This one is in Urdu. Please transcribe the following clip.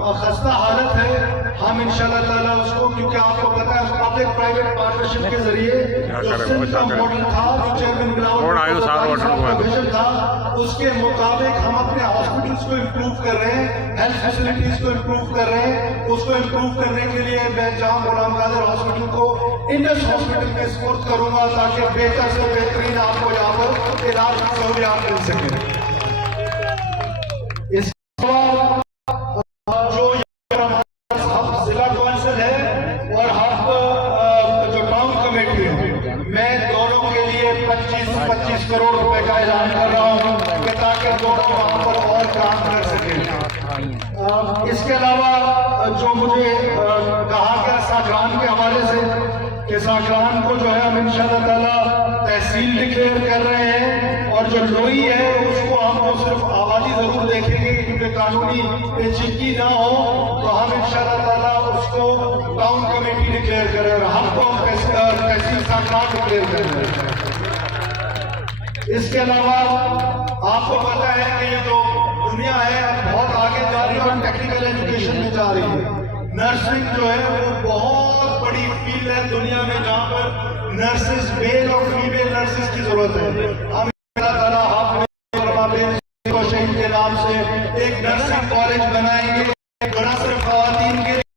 خستہ حالت ہے، ہم انشاءاللہ تعالیٰ اس کو، کیونکہ آپ کو پتا ہے پبلک پرائیویٹ پارٹنرشپ کے ذریعے جو سندھ کا ماڈل تھا، جو چیئرمین بلاول کا ویژن تھا، اس کے مطابق ہم اپنے ہاسپٹلس کو امپروو کر رہے ہیں، ہیلتھ فیسلٹیز کو امپروو کر رہے ہیں۔ اس کو امپروو کرنے کے لیے میں جامع غلام قادر ہاسپٹل کو انڈس ہاسپٹل میں سپورٹ کروں گا تاکہ بہتر سے بہترین آپ کو یہاں پر علاج کی سہولیات مل سکے۔ اس کروڑ روپے کا اعلان کر رہا ہوں کہ تاکہ دونوں وہاں پر اور کام کر سکیں۔ اس کے علاوہ جو مجھے کہا گیا ساکران کے حوالے سے کہ ساکران کو جو ہے ہم انشاءاللہ تعالیٰ تحصیل ڈکلیئر کر رہے ہیں، اور جو لوئی ہے اس کو ہم کو صرف آبادی ضرور دیکھیں گے کیونکہ قانونی پیچیدگی نہ ہو، تو ہم انشاءاللہ تعالیٰ اس کو ٹاؤن کمیٹی ڈکلیئر کریں اور ہم کو تحصیل ساکران ڈکلیئر کر رہے ہیں۔ اس کے علاوہ آپ کو پتا ہے کہ یہ جو دنیا ہے بہت آگے جا رہی ہے اور ٹیکنیکل ایجوکیشن میں جا رہی ہے۔ نرسنگ جو ہے وہ بہت بڑی فیلڈ ہے دنیا میں جہاں پر نرسز، میل اور فیمیل نرسز کی ضرورت ہے۔ ہم اللہ تعالیٰ حافظ علماء شہید کے نام سے ایک نرسنگ کالج بنائیں گے، بڑا صرف خواتین کے